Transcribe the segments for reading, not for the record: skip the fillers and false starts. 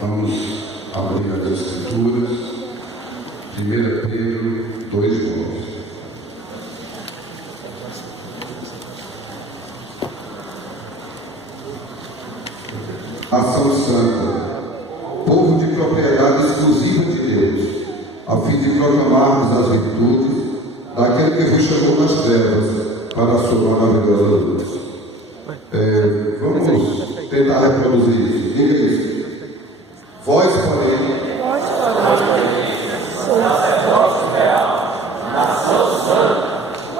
Vamos abrir as Escrituras, 1 Pedro 2:11. Ação santa, povo de propriedade exclusiva de Deus, a fim de proclamarmos as virtudes daquele que vos chamou das trevas para a sua maravilhosa luz. Vamos tentar reproduzir isso. Diga isso. Vós, porém, sois sacerdócio real, nação santa,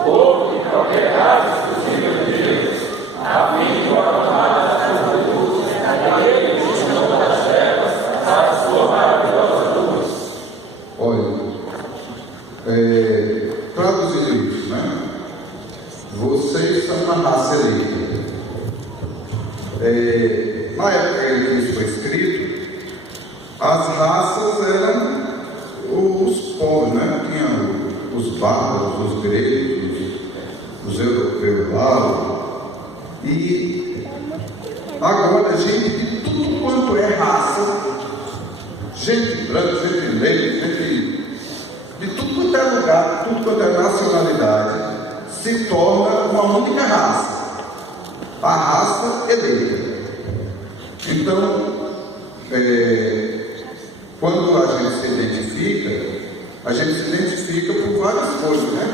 povo de propriedade exclusiva de Deus, a fim de proclamar as virtudes daquele que vos chamou das trevas para a sua maravilhosa luz. Olha, traduzindo isso, né? Vocês são uma raça eleita. Na época em que isso foi escrito, as raças eram os povos, né? Tinha os bárbaros, os gregos, os europeus lá. E agora, gente de tudo quanto é raça, gente branca, gente negra, gente de tudo quanto é lugar, tudo quanto é nacionalidade, se torna uma única raça, a raça eleita. Então, quando a gente se identifica por várias coisas, né?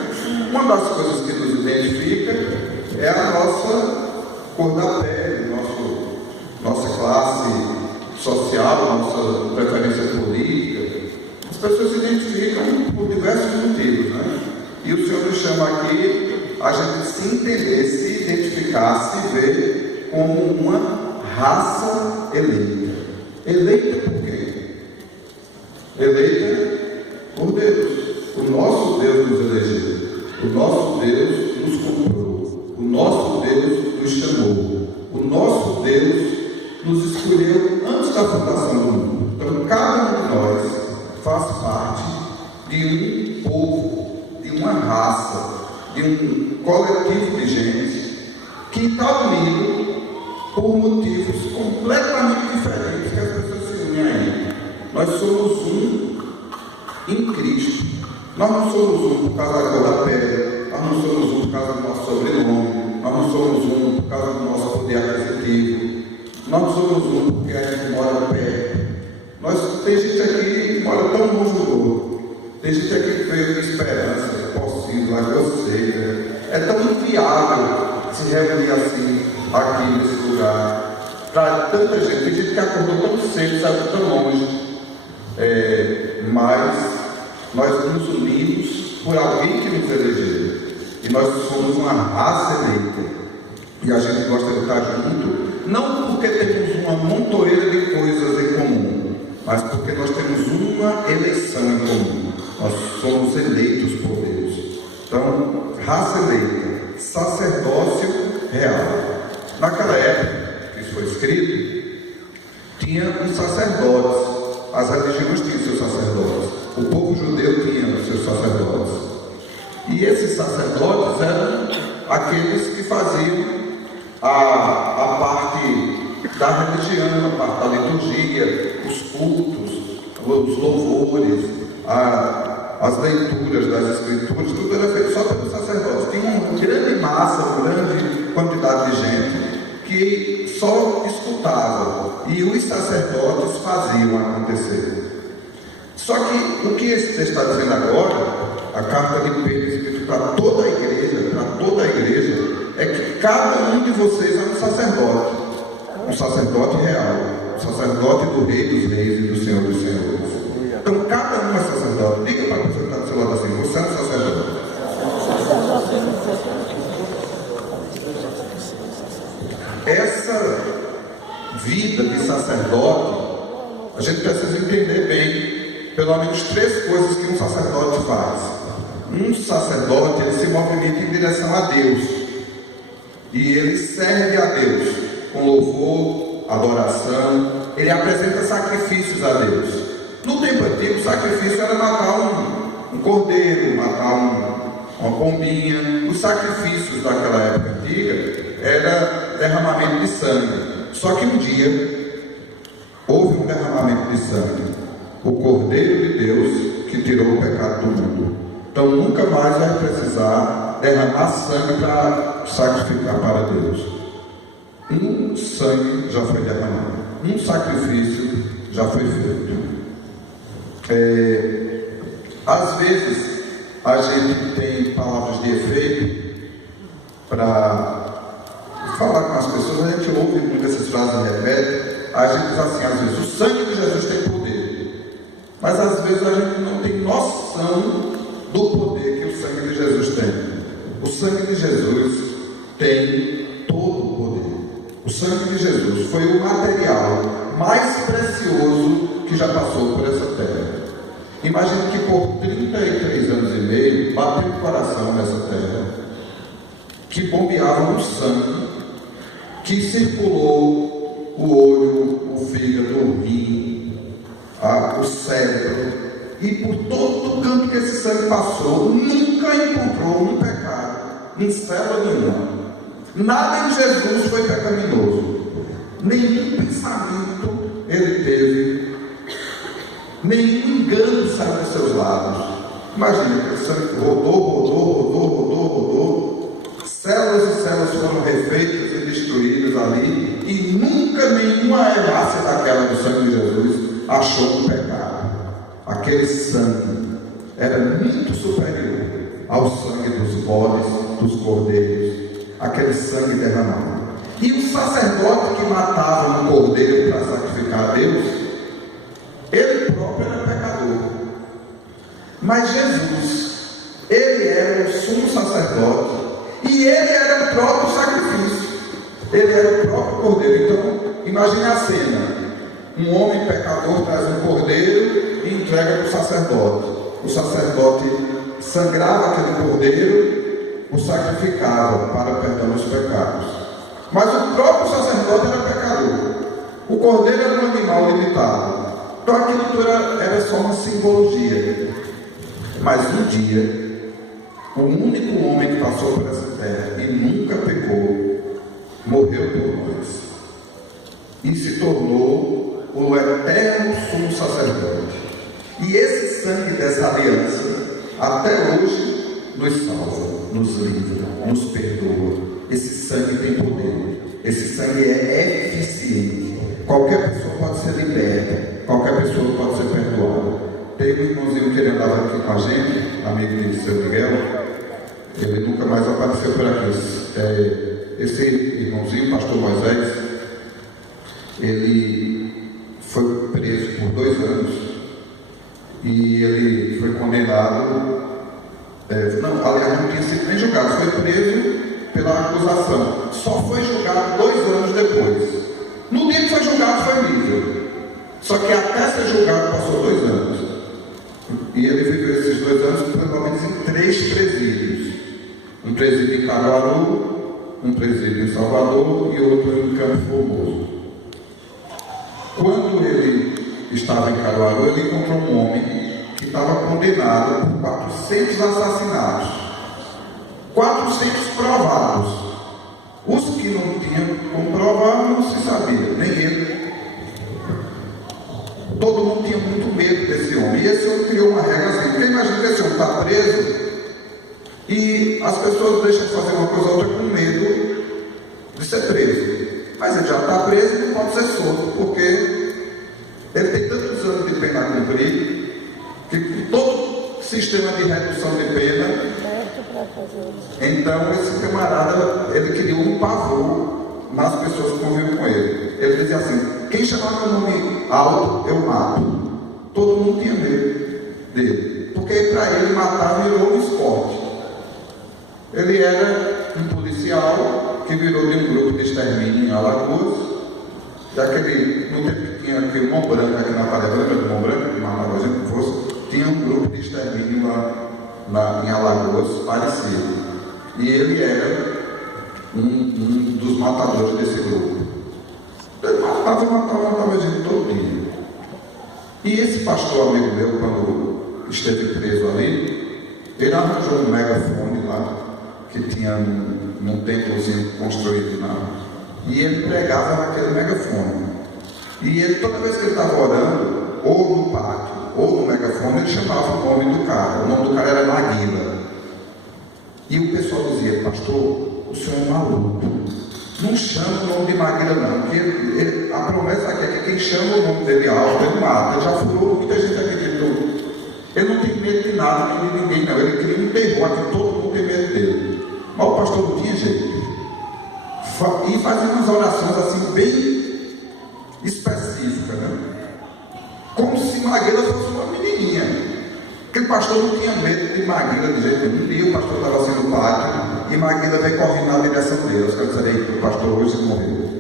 Uma das coisas que nos identifica é a nossa cor da pele, nossa classe social, nossa preferência política. As pessoas se identificam por diversos motivos, né? E o Senhor nos chama aqui a gente se entender, se identificar, se ver como uma raça eleita. Eleita por quê? Eleita por Deus. O nosso Deus nos elegeu. O nosso Deus nos comprou. O nosso Deus nos chamou. O nosso Deus nos escolheu antes da fundação do mundo. Então, cada um de nós faz parte de um povo, de uma raça, de um coletivo de gente que está unido por motivos completamente diferentes que as pessoas se unem aí. Nós somos um em Cristo. Nós não somos um por causa da cor da pele, nós não somos um por causa do nosso sobrenome, nós não somos um por causa do nosso poder aquisitivo, nós não somos um porque a gente mora perto. Tem gente aqui que mora tão longe do outro. Tem gente aqui que veio com esperança, possível, lá que eu sei, né? É tão inviável se reunir assim, aqui nesse lugar, para tanta gente. Tem gente que acordou tão cedo, saiu tão longe. Mas nós nos unimos por alguém que nos elegeu. E nós somos uma raça eleita. E a gente gosta de estar junto, não porque temos uma montoeira de coisas em comum, mas porque nós temos uma eleição em comum. Nós somos eleitos por Deus. Então, raça eleita, sacerdócio real. Naquela época que isso foi escrito, tinha os sacerdotes. As religiões tinham seus sacerdotes. O povo judeu tinha os seus sacerdotes. E esses sacerdotes eram aqueles que faziam a parte da religião, a parte da liturgia, os cultos, os louvores, as leituras das escrituras, tudo era feito só pelos sacerdotes. Tinha uma grande massa, uma grande quantidade de gente que só escutava, e os sacerdotes faziam acontecer. Só que o que esse texto está dizendo agora, a carta de Pedro escrita para toda a igreja, é que cada um de vocês é um sacerdote real, um sacerdote do Rei dos Reis e do Senhor dos Senhores. Então cada um é sacerdote. Diga para a pessoa que está do seu lado assim: você é um sacerdote. Essa vida de sacerdote, a gente precisa entender bem, pelo menos 3 coisas que um sacerdote faz. Um sacerdote, ele se movimenta em direção a Deus, e ele serve a Deus com louvor, adoração. Ele apresenta sacrifícios a Deus. No tempo antigo, o sacrifício era matar um cordeiro, matar uma pombinha. Os sacrifícios daquela época antiga era derramamento de sangue. Só que um dia houve um derramamento de sangue. O Cordeiro de Deus que tirou o pecado do mundo. Então nunca mais vai precisar derramar sangue para sacrificar para Deus. Um sangue já foi derramado. Um sacrifício já foi feito. Às vezes a gente tem palavras de efeito para falar com as pessoas. A gente ouve muitas essas frases repete. A gente diz assim, às vezes, o sangue de Jesus tem poder. Mas às vezes a gente não tem noção do poder que o sangue de Jesus tem. O sangue de Jesus tem todo o poder. O sangue de Jesus foi o material mais precioso que já passou por essa terra. Imagine que por 33 anos e meio bateu o coração nessa terra, que bombeava o sangue, que circulou o olho, o fígado, o rim, o cérebro, e por todo o canto que esse sangue passou, nunca encontrou um pecado, em célula nenhuma. Nada em Jesus foi pecaminoso. Nenhum pensamento ele teve, nenhum engano saiu dos seus lábios. Imagina que o sangue rodou. Células e células foram refeitas e destruídas ali, e nunca nenhuma herácia daquela do sangue de Jesus achou um pecado. Aquele sangue era muito superior ao sangue dos bodes, dos cordeiros, aquele sangue derramado. E o sacerdote que matava um cordeiro para sacrificar a Deus, ele próprio era pecador. Mas Jesus, ele era o sumo sacerdote, e ele era o próprio sacrifício. Ele era o próprio cordeiro. Então, imagine a cena. Um homem pecador traz um cordeiro e entrega para o sacerdote. O sacerdote sangrava aquele cordeiro, o sacrificava para perdão dos pecados. Mas o próprio sacerdote era pecador. O cordeiro era um animal limitado. Então aquilo tudo era só uma simbologia. Mas um dia, o único homem que passou por essa terra e nunca pecou, morreu por nós. E se tornou o eterno sumo sacerdote. E esse sangue dessa aliança, até hoje, nos salva, nos livra, nos perdoa. Esse sangue tem poder. Esse sangue é eficiente. Qualquer pessoa pode ser liberta. Qualquer pessoa pode ser perdoada. Teve um irmãozinho que ele andava aqui com a gente, amigo de São Miguel. Ele nunca mais apareceu por aqui. Esse irmãozinho, pastor Moisés, ele foi preso por 2 anos e ele foi condenado. Aliás, não tinha sido nem julgado, foi preso pela acusação. Só foi julgado 2 anos depois. No dia que foi julgado foi livre. Só que até ser julgado passou 2 anos. E ele viveu esses 2 anos pelo menos em 3 presídios. Um presídio em Caruaru, um presídio em Salvador e outro em Campo Formoso. Quando ele estava em Caruaru, ele encontrou um homem que estava condenado por 400 assassinatos. 400 provados. Os que não tinham como provar não se sabia, nem ele. Todo mundo tinha muito medo desse homem. E esse homem criou uma regra assim. Porque imagina que esse homem está preso e as pessoas deixam de fazer uma coisa ou outra com medo de ser preso. Mas ele já está preso e não pode ser solto, porque ele tem tantos anos de pena a cumprir, que todo sistema de redução de pena. Então esse camarada, ele criou um pavor nas pessoas que convivem com ele. Ele dizia assim: quem chamar meu nome alto, eu mato. Todo mundo tinha medo dele, porque para ele matar virou um esporte. Ele era um policial que virou de um grupo de extermínio em Alagoas, daquele, no tempo que tinha aquele Mão Branco aqui na parede, lembra do Mão Branco, uma coisa que fosse, tinha um grupo de extermínio em Alagoas parecido. E ele era um dos matadores desse grupo. Ele matava a gente todo dia. E esse pastor amigo meu, quando esteve preso ali, ele arranjou um megafone lá, que tinha num templozinho construído e ele pregava naquele megafone. E ele, toda vez que ele estava orando, ou no pátio, ou no megafone, ele chamava o nome do cara. O nome do cara era Maguila. E o pessoal dizia: pastor, o senhor é maluco. Não chama o nome de Maguila não, porque a promessa aqui é que quem chama o nome dele alto, ele mata. Ele já furou, muita gente acreditou. Ele não tem medo de nada, nem de ninguém não. Ele cria um terror, aqui todo mundo tem medo dele. Mas o pastor não tinha jeito. E fazia umas orações assim bem específicas, né? Como se Maguila fosse uma menininha. Aquele pastor não tinha medo de Maguila de jeito nenhum. Um dia o pastor estava assim no pátio e Maguila veio correndo na direção dele. Os caras disseram: o pastor hoje morreu.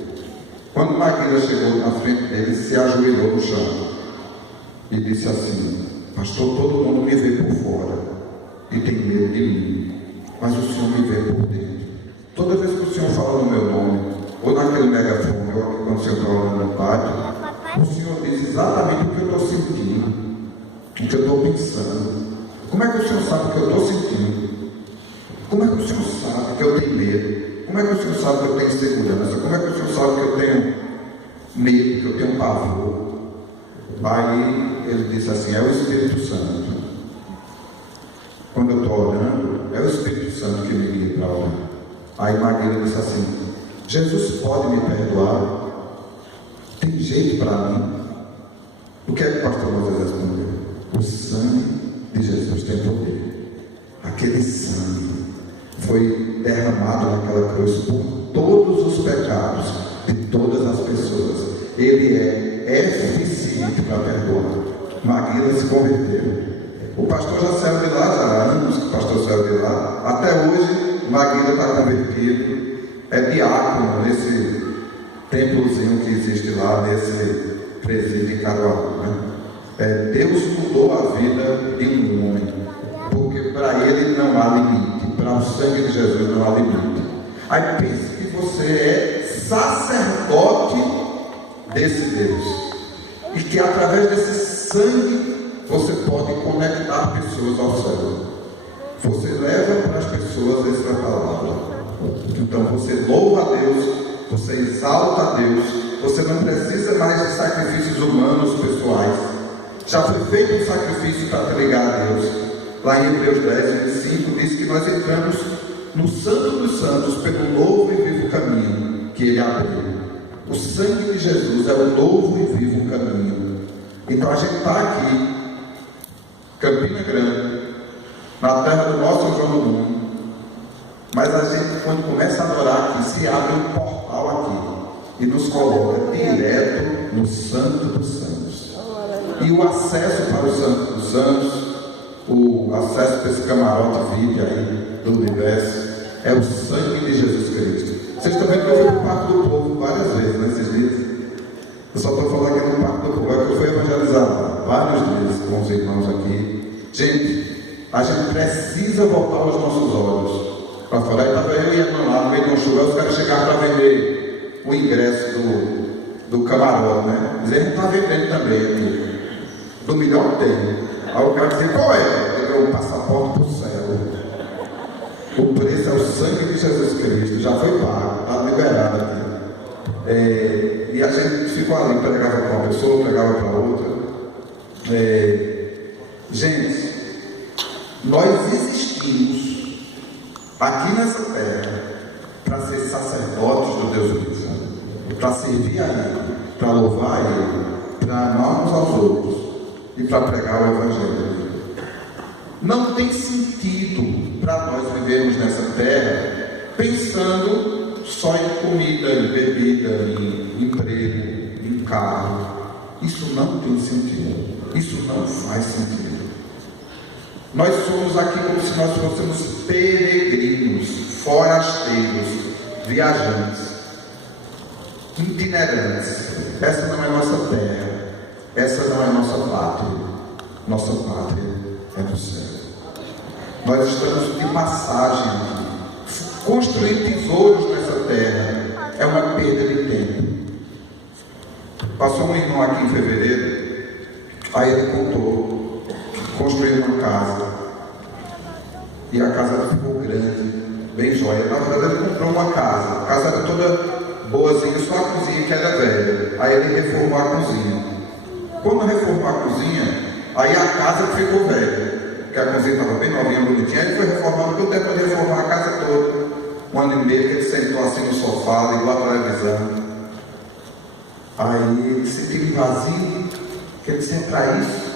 Quando Maguila chegou na frente dele, se ajoelhou no chão e disse assim: pastor, todo mundo me vê por fora e tem medo de mim, mas o senhor me vê por dentro. Toda vez que o senhor fala no meu nome, ou naquele megafone, ou aqui quando o senhor está orando no pátio, o senhor diz exatamente o que eu estou sentindo, o que eu estou pensando. Como é que o senhor sabe o que eu estou sentindo? Como é que o senhor sabe que eu tenho medo? Como é que o senhor sabe que eu tenho insegurança? Como é que o senhor sabe que eu tenho medo, que eu tenho pavor? Aí ele disse assim: é o Espírito Santo. Quando eu estou orando, é o Espírito Santo que me guia para orar. Aí Maguila disse assim: Jesus pode me perdoar? Tem jeito para mim? O que é que o pastor Moisés respondeu? O sangue de Jesus tem poder. Aquele sangue foi derramado naquela cruz por todos os pecados de todas as pessoas. Ele é eficiente para perdoar. Maguila se converteu. O pastor já saiu de lá, já há anos que o pastor saiu de lá. Até hoje, Maguila está convertido. É diácono nesse templozinho que existe lá, nesse presídio em Caruaru, né? Deus mudou a vida de um homem, porque para ele não há limite, para o sangue de Jesus não há limite. Aí pense que você é sacerdote desse Deus, e que através desse sangue você pode conectar pessoas ao céu. Você leva para as pessoas essa palavra. Então você louva a Deus, você exalta a Deus, você não precisa mais de sacrifícios humanos pessoais. Já foi feito um sacrifício para te ligar a Deus. Lá em Hebreus 10, 25 diz que nós entramos no Santo dos Santos pelo novo e vivo caminho que Ele abriu. O sangue de Jesus é o novo e vivo caminho. Então a gente está aqui, Campina Grande, na terra do nosso São João do Mundo, mas a gente, quando começa a adorar aqui, se abre um portal aqui e nos coloca direto no Santo dos Santos. E o acesso para o Santo dos Santos, o acesso para esse camarote VIP aí do universo, é o sangue de Jesus Cristo. Vocês estão vendo que eu fui para o Parque do Povo várias vezes nesses dias. Eu só estou falando aqui no Parque do Povo, é que eu fui evangelizar vários dias com os irmãos aqui. Gente, a gente precisa voltar os nossos olhos para fora. Aí estava eu e a irmã lá no meio de uma chuva, os caras chegaram para vender o ingresso do camarote, né? Dizer, a gente está vendendo também aqui. Do melhor que tem. Aí o cara disse: qual é? Eu, o passaporte para o céu. O preço é o sangue de Jesus Cristo. Já foi pago, está liberado aqui. E a gente ficou ali, pregava para uma pessoa, pregava para outra. Gente, nós existimos aqui nessa terra para ser sacerdotes do Deus vivo, para servir a Ele, para louvar a Ele, para amar uns aos outros e para pregar o Evangelho. Não tem sentido para nós vivermos nessa terra pensando só em comida, em bebida, em emprego, em carro. Isso não tem sentido. Isso não faz sentido. Nós somos aqui como se nós fôssemos peregrinos, forasteiros, viajantes, itinerantes. Essa não é nossa terra. Essa não é nossa pátria. Nossa pátria é do céu. Nós estamos de passagem aqui. Construir tesouros nessa terra é uma perda de tempo. Passou um irmão aqui em fevereiro, aí ele contou que construiu uma casa. E a casa ficou grande, bem jóia. Na verdade ele comprou uma casa. A casa era toda boazinha, só a cozinha que era velha. Aí ele reformou a cozinha. Quando reformou a cozinha, aí a casa ficou velha, porque a cozinha estava bem novinha, bonitinha. Aí ele foi reformando, porque eu tempo de reformar a casa toda. Um ano e meio que ele sentou assim no sofá, ligou a televisão. Aí ele sentiu vazio, que ele disse: é para isso.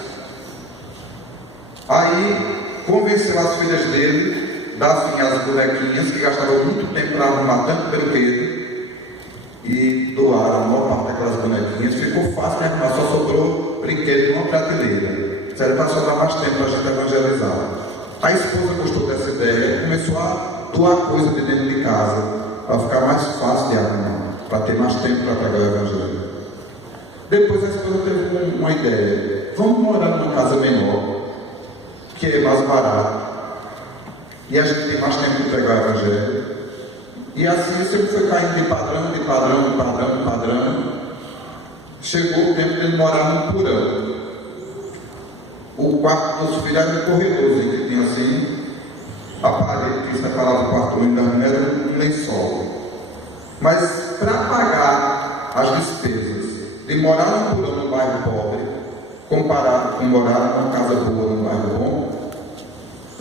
Aí convenceu as filhas dele, dar fim às bonequinhas, que gastavam muito tempo para arrumar tanto brinquedo, e doaram a maior parte daquelas bonequinhas. Ficou fácil de arrumar, só sobrou brinquedo numa prateleira. Sério, para sobrar mais tempo para a gente evangelizar. A esposa gostou dessa ideia e começou a doar coisa de dentro de casa, para ficar mais fácil de arrumar, para ter mais tempo para pregar o evangelho. Depois a esposa teve uma ideia: vamos morar numa casa menor, que é mais barato, e a gente tem mais tempo de pregar o evangelho. E assim sempre foi caindo de padrão, de padrão, de padrão, de padrão. Chegou o tempo de ele morar num porão. O quarto dos filhos era um corredorzinho que tinha assim, a parede que separava o quarto da mulher era um lençol. Mas para pagar as despesas de morar num porão num bairro pobre, comparado com morar numa casa boa num bairro bom,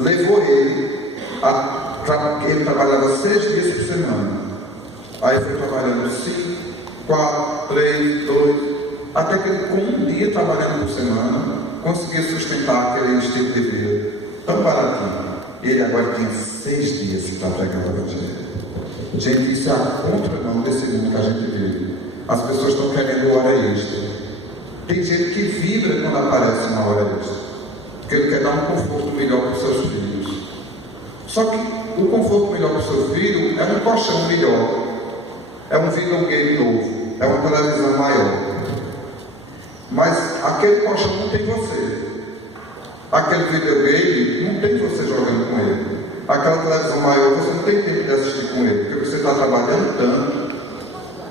levou ele ele trabalhava 6 dias por semana. Aí foi trabalhando 5, 4, 3, 2, até que ele, com um dia trabalhando por semana, conseguia sustentar aquele estilo de vida tão baratinho. E ele agora tinha 6 dias para pregar o evangelho. Gente, isso é a contramão desse mundo que a gente vive. As pessoas estão querendo hora extra. Tem gente que vibra quando aparece uma hora extra, porque ele quer dar um conforto melhor para os seus filhos. Só que o conforto melhor para o seu filho é um colchão melhor, é um videogame novo, é uma televisão maior. Mas aquele colchão não tem você. Aquele videogame não tem você jogando com ele. Aquela televisão maior você não tem tempo de assistir com ele, porque você está trabalhando tanto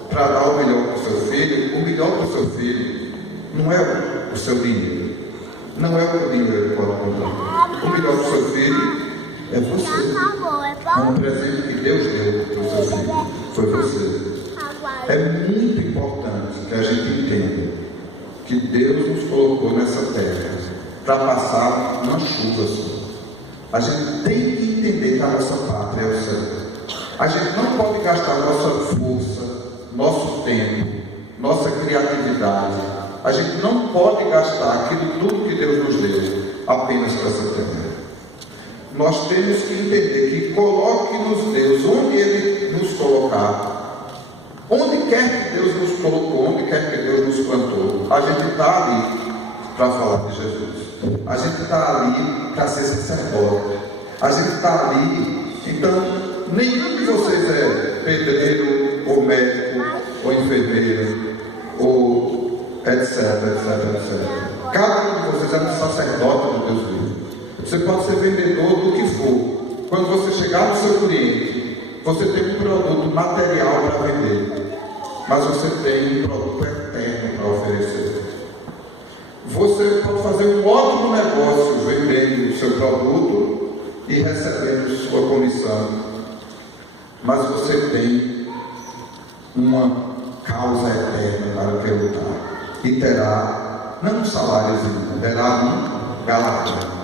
para dar o melhor para o seu filho. O melhor para o seu filho não é o seu dinheiro, não é o dinheiro que pode comprar. O melhor para o seu filho é você. É um presente que Deus deu para o seu filho. Foi você. É muito importante que a gente entenda que Deus nos colocou nessa terra para passar uma chuva só. A gente tem que entender que a nossa pátria é o céu. A gente não pode gastar nossa força, nosso tempo, nossa criatividade. A gente não pode gastar aquilo tudo que Deus nos deu apenas para essa terra. Nós temos que entender que coloque-nos Deus onde Ele nos colocar, onde quer que Deus nos colocou, onde quer que Deus nos plantou. A gente está ali para falar de Jesus. A gente está ali para ser sacerdote. A gente está ali. Então, nenhum de vocês é pedreiro, ou médico, ou enfermeiro, ou etc, etc, etc. Cada um de vocês é um sacerdote do Deus vivo. Você pode ser vendedor do que for. Quando você chegar no seu cliente, você tem um produto material para vender, mas você tem um produto eterno para oferecer. Você pode fazer um ótimo negócio vendendo o seu produto e recebendo sua comissão, mas você tem uma causa eterna para que lutar, e terá não um saláriozinho, terá um galardão.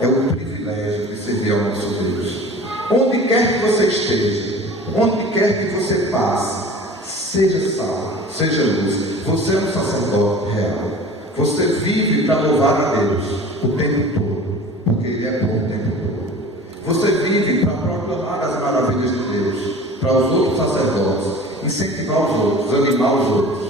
É o privilégio de servir ao nosso Deus. Onde quer que você esteja, onde quer que você passe, seja sal, seja luz. Você é um sacerdote real. Você vive para louvar a Deus o tempo todo, porque Ele é bom o tempo todo. Você vive para proclamar as maravilhas de Deus para os outros sacerdotes, incentivar os outros, animar os outros.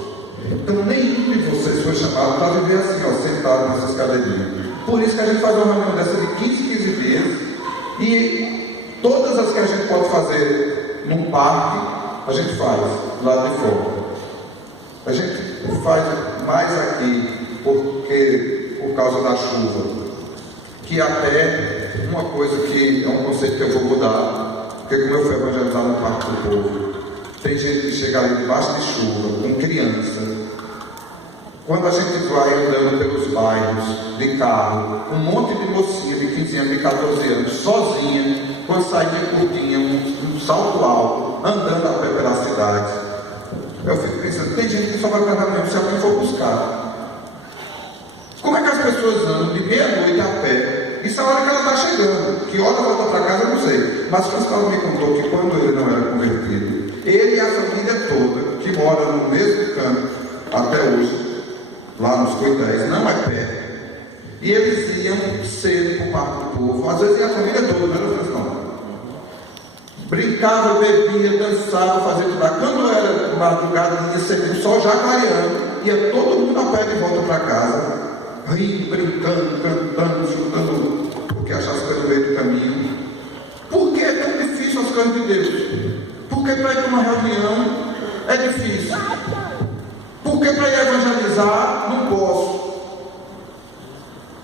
Então nenhum de vocês foi chamado para viver assim, ó, sentado nessas cadeirinhas. Por isso que a gente faz uma reunião dessa de 15 dias, e todas as que a gente pode fazer num parque, a gente faz lá de fora. A gente faz mais aqui por causa da chuva, que até uma coisa que é um conceito que eu vou mudar, porque como eu fui evangelizar no Parque do Povo, tem gente que chega ali debaixo de chuva, com criança. Quando a gente vai andando pelos bairros, de carro, um monte de mocinha de 15 anos, de 14 anos, sozinha, com a sainha curtinha, um salto alto, andando a pé pela cidade. Eu fico pensando, tem gente que só vai para a reunião se alguém for buscar. Como é que as pessoas andam de meia-noite a pé? Isso é a hora que ela está chegando. Que hora volta para casa, eu não sei. Mas Francisco me contou que quando ele não era convertido, ele e a família toda, que mora no mesmo canto até hoje, lá nos Coitéis, não é perto. E eles iam cedo para o parque do povo. Às vezes ia a família toda, não era Francisco. Brincava, bebia, dançava, fazia tudo lá. Quando era madrugada, ia ser o sol já clareando, ia todo mundo a pé de volta para casa, rindo, brincando, cantando, chutando, porque achasse que era no meio do caminho. Por que é tão difícil as coisas de Deus? Porque para ir para uma reunião é difícil. Porque para ir evangelizar não posso.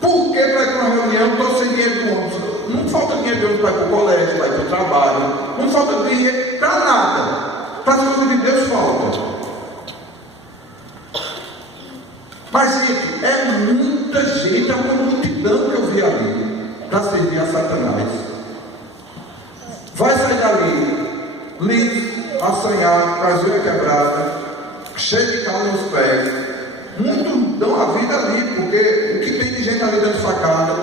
Porque para ir para uma reunião estou sem dinheiro do ônibus. Não falta dinheiro de ônibus para ir para o colégio, para ir para o trabalho. Não falta dinheiro para nada. Para as coisas de Deus falta. Mas, gente, é muita gente, é uma multidão que eu vi ali para servir a Satanás. Vai sair dali, liso, assanhado, com as unhas quebradas, cheio de calo nos pés. Muitos dão a vida ali, porque o que tem de gente ali dando facada.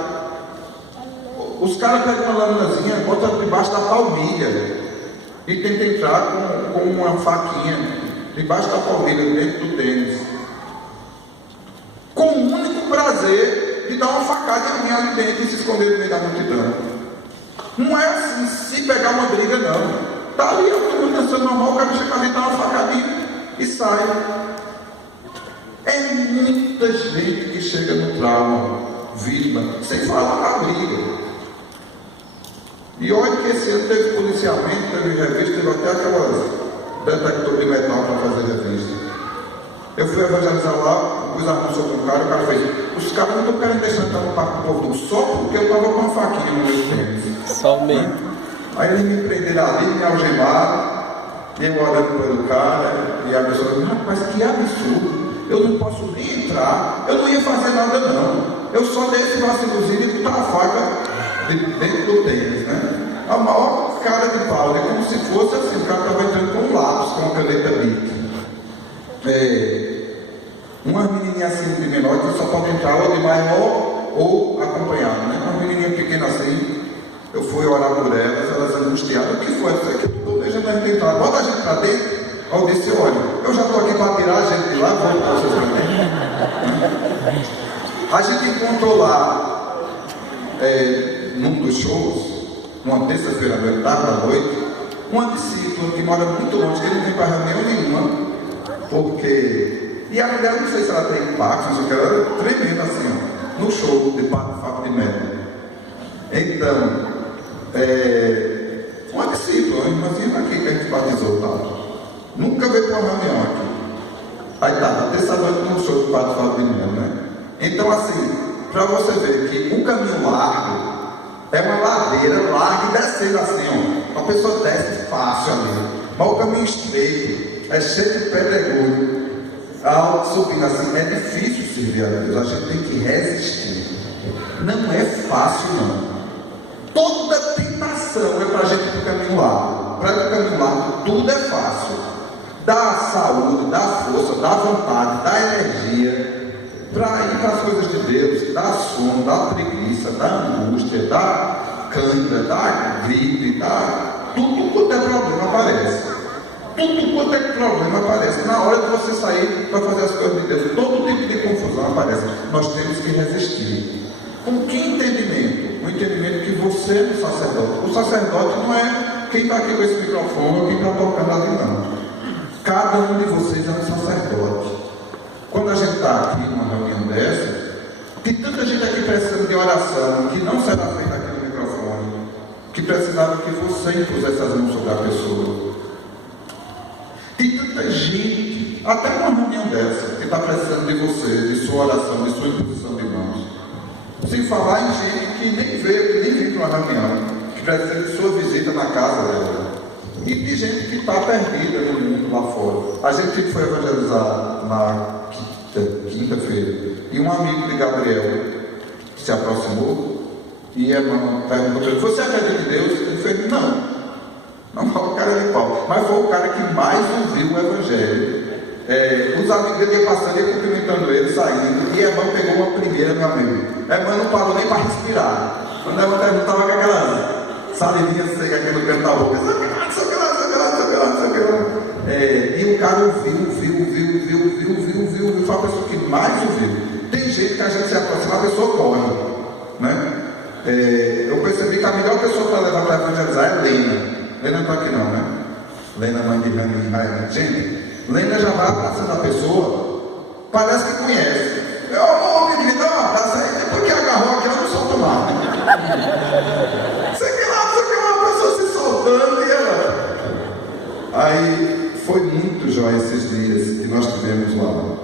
Os caras pegam uma laminazinha, botam debaixo da palmilha e tentam entrar com uma faquinha debaixo da palmilha, dentro do tênis, com o único prazer de dar uma facada em alguém ali dentro e se esconder no meio da multidão. Não é assim, se pegar uma briga, não. Está ali, eu estou dançando normal, o cara chega ali, dá uma facadinha e sai. É muita gente que chega no trauma, vítima, sem falar na briga. E olha que esse ano teve policiamento, teve revista, teve até aquelas detector de metal para fazer revista. Eu fui evangelizar lá, pus a mão sobre um cara, o cara fez, os caras não estão querendo deixar entrar no parque do povo, só porque eu estava com uma faquinha no meu tênis. Só o meio. Aí eles me prenderam ali, me algemaram, eu olhando pelo cara, e a pessoa disse, rapaz, que absurdo, eu não posso nem entrar, eu não ia fazer nada não, eu só dei esse vacilozinho e botar a faca dentro do tênis, né? A maior cara de pau, é como se fosse assim, o cara estava entrando com um lápis, com uma caneta Bic. Umas menininhas assim de menor que só pode entrar ou de maior ou acompanhado, né? Uma menininha pequena assim, eu fui orar por elas angustiadas, o que foi? Isso aqui tudo deixa a gente entrar, bota a gente para dentro. Aí eu disse, olha, eu já estou aqui para tirar a gente de lá, vou para vocês também. A gente encontrou lá, num dos shows, numa terça-feira, tarde da noite, uma discípula que mora muito longe, que não vem para reunião nenhuma, porque... E a mulher, não sei se ela tem impacto, não sei o que, ela era tremenda assim, ó, no show de Padre Fábio de Mello. Então, uma discípula, uma irmãzinha aqui que a gente batizou, tá? Nunca veio para uma reunião aqui. Aí estava terça noite no show de Padre Fábio de Mello, né? Então, assim, para você ver que um caminho largo é uma ladeira larga e descendo assim, ó. A pessoa desce fácil ali. Mas o caminho estreito é cheio de pedregulho. Alto, subindo assim, é difícil servir a Deus. A gente tem que resistir. Não é fácil, não. Toda tentação é para a gente ir para o caminho largo. Para ir para o caminho largo, tudo é fácil. Dá saúde, dá força, dá vontade, dá energia. Para ir para as coisas de Deus, dá sono, dá preguiça, dá angústia, dá cãibra, dá gripe, dá... Tudo quanto é problema aparece. Tudo quanto é problema aparece. Na hora de você sair para fazer as coisas de Deus, todo tipo de confusão aparece. Nós temos que resistir. Com que entendimento? O entendimento que você é o sacerdote. O sacerdote não é quem está aqui com esse microfone ou quem está tocando ali, não. Cada um de vocês é um sacerdote. Quando a gente está aqui numa reunião dessa, tem tanta gente aqui precisando de oração, que não será feita aqui no microfone, que precisava que você impusesse as mãos sobre a pessoa. Tem tanta gente, até uma reunião dessa, que está precisando de você, de sua oração, de sua imposição de mãos. Sem falar em gente que nem veio para uma reunião, que precisa de sua visita na casa dela. E de gente que está perdida no mundo lá fora. A gente foi evangelizar na quinta-feira, e um amigo de Gabriel se aproximou e a irmã perguntou para ele, você acredita em Deus? Ele fez, não foi o cara de pau, mas foi o cara que mais ouviu o Evangelho os amigos dele iam passando, ia cumprimentando ele, saindo. E a irmã pegou uma primeira, meu amigo. A irmã não parou nem para respirar. Quando a irmã estava com aquela salivinha seca aqui no canto da boca, não sei o que lá. E o cara ouviu, foi a pessoa que mais ouviu. Tem gente que a gente se aproxima, a pessoa corre, né? Eu percebi que a melhor pessoa para levar para evangelizar é Lena. Lena não está aqui não, né? Lena, mãe de Rani e Raia. Gente, Lena já vai abraçando a pessoa, parece que conhece. Me dá um abraço aí, depois que agarrou aqui, ela não solta mais. Sei que lá, uma pessoa se soltando e ela. Aí foi muito jóia esses dias que nós tivemos lá.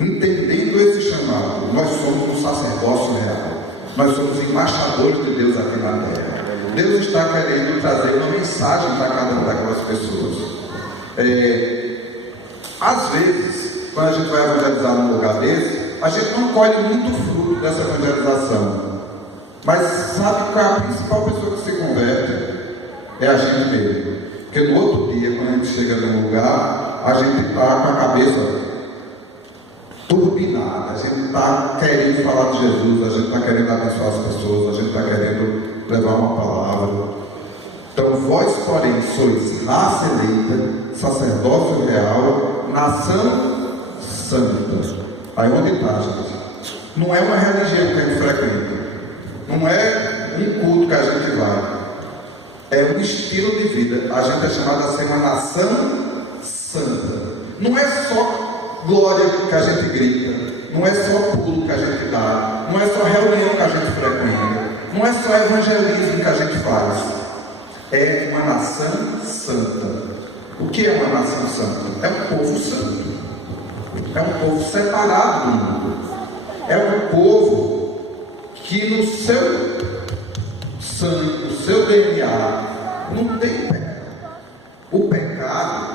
Entendendo esse chamado, nós somos um sacerdócio real. Nós somos embaixadores de Deus aqui na terra. Deus está querendo trazer uma mensagem para cada uma daquelas pessoas. Às vezes, quando a gente vai evangelizar num lugar desse, a gente não colhe muito fruto dessa evangelização. Mas sabe qual é a principal pessoa que se converte? É a gente mesmo. Porque no outro dia, quando a gente chega num lugar, a gente está com a cabeça turbinada, a gente está querendo falar de Jesus, a gente está querendo abençoar as pessoas, a gente está querendo levar uma palavra. Então, vós, porém, sois raça eleita, sacerdócio real, nação santa. Aí onde está, gente? Não é uma religião que a gente frequenta, não é um culto que a gente vai, é um estilo de vida. A gente é chamado a ser uma nação santa. Não é só glória que a gente grita, não é só pulo que a gente dá, não é só reunião que a gente frequenta, não é só evangelismo que a gente faz. É uma nação santa. O que é uma nação santa? É um povo santo, é um povo separado do mundo, é um povo que no seu sangue, no seu DNA, não tem pecado. O pecado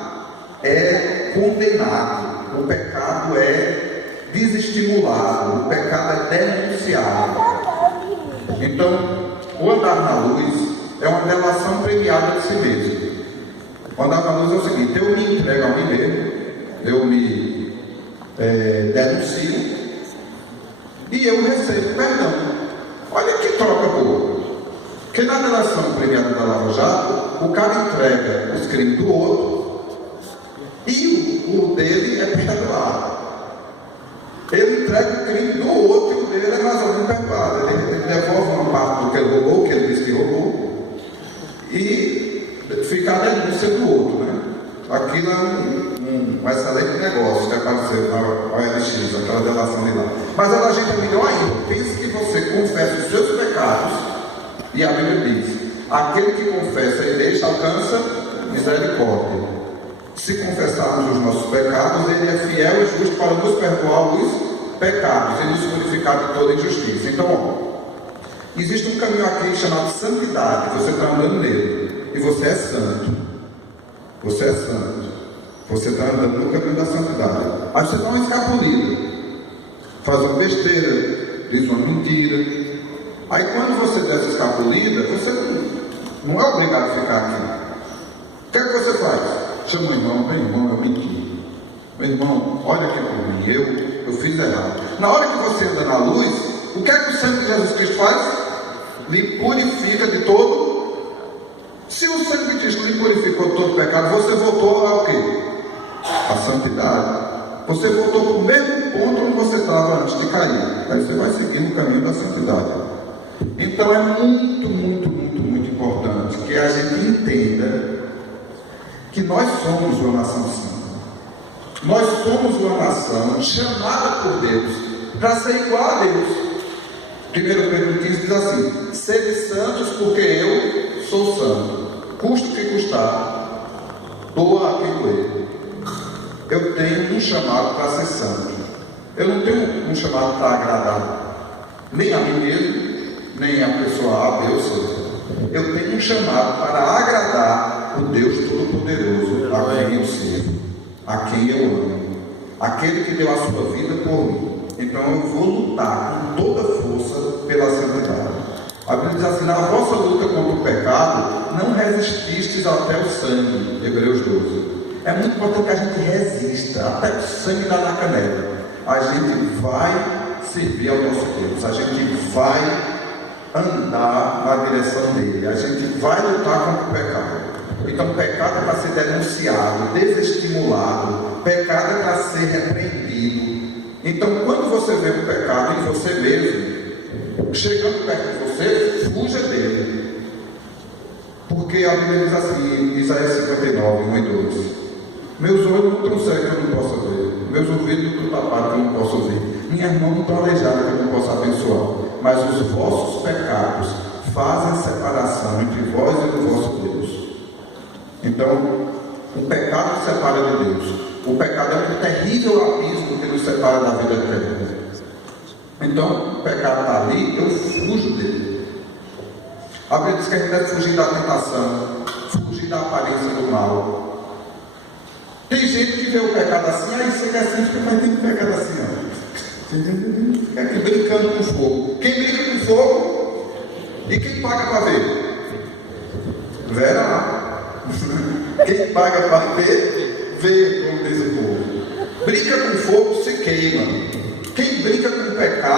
é condenado. O pecado é desestimulado, o pecado é denunciado. Então, o andar na luz é uma delação premiada de si mesmo. O andar na luz é o seguinte: eu me entrego a mim mesmo, eu me denuncio e eu recebo perdão. Olha que troca boa. Porque na delação premiada da Lava Jato, o cara entrega os crimes do outro e o dele é perdoado. Ele entrega o crime do outro e o dele é mais ou menos perdoado. Ele devolve uma parte do que ele roubou, que ele disse que roubou, e fica a denúncia do outro, né? Aquilo é um excelente negócio que apareceu na OLX, aquela delação de lá. Mas a da gente é melhor ainda. Pense que você confessa os seus pecados, e a Bíblia diz: aquele que confessa e deixa alcança misericórdia. Se confessarmos os nossos pecados, Ele é fiel e justo para nos perdoar os pecados e nos purificar de toda injustiça. Então, existe um caminho aqui chamado santidade. Você está andando nele e você é santo. Você é santo. Você está andando no caminho da santidade. Aí você dá uma escapulida, faz uma besteira, diz uma mentira. Aí quando você der essa escapulida, você não é obrigado a ficar aqui. O que é que você faz? Chama o irmão: meu irmão, eu menti. Meu irmão, olha aqui por mim, eu fiz errado. Na hora que você anda na luz, o que é que o sangue de Jesus Cristo faz? Lhe purifica de todo. Se o sangue de Cristo lhe purificou de todo pecado, você voltou ao quê? A santidade. Você voltou para o mesmo ponto onde você estava antes de cair. Aí você vai seguir no caminho da santidade. Então é muito, muito, muito, muito importante que a gente entenda que nós somos uma nação santa. Nós somos uma nação chamada por Deus para ser igual a Deus. 1 Pedro 15 diz assim: sede santos porque eu sou santo. Custa o que custar, doa a quem doer. Eu tenho um chamado para ser santo. Eu não tenho um chamado para agradar nem a mim mesmo, nem a pessoa A, B ou C. Eu tenho um chamado para agradar o Deus Todo-Poderoso, a quem eu sirvo, a quem eu amo, aquele que deu a sua vida por mim. Então eu vou lutar com toda força pela santidade. A Bíblia diz assim: na vossa luta contra o pecado, não resististes até o sangue. Hebreus 12. é muito importante que a gente resista, até o sangue dar na canela. A gente vai servir ao nosso Deus, a gente vai andar na direção dele, a gente vai lutar contra o pecado. Então, o pecado é para ser denunciado, desestimulado, pecado é para ser repreendido. Então, quando você vê o pecado em você mesmo, chegando perto de você, fuja dele. Porque a Bíblia diz assim, em Isaías 59, 1 e 2: meus olhos não estão cegos que eu não possa ver, meus ouvidos não estão tapados que eu não possa ouvir, minhas mãos não estão aleijadas que eu não possa abençoar, mas os vossos pecados fazem separação entre vós e do vosso Deus. Então, o pecado nos separa de Deus. O pecado é um terrível abismo que nos separa da vida eterna. Então, o pecado está ali, eu fujo dele. A Bíblia diz que a gente deve fugir da tentação, fugir da aparência do mal. Tem gente que vê o pecado assim, aí você quer assim, mas tem pecado assim, ó. Fica aqui brincando com fogo. Quem brinca com fogo? E quem paga para ver? Vera lá. Quem paga para ver, vê, como diz o povo. Brinca com fogo, se queima. Quem brinca com pecado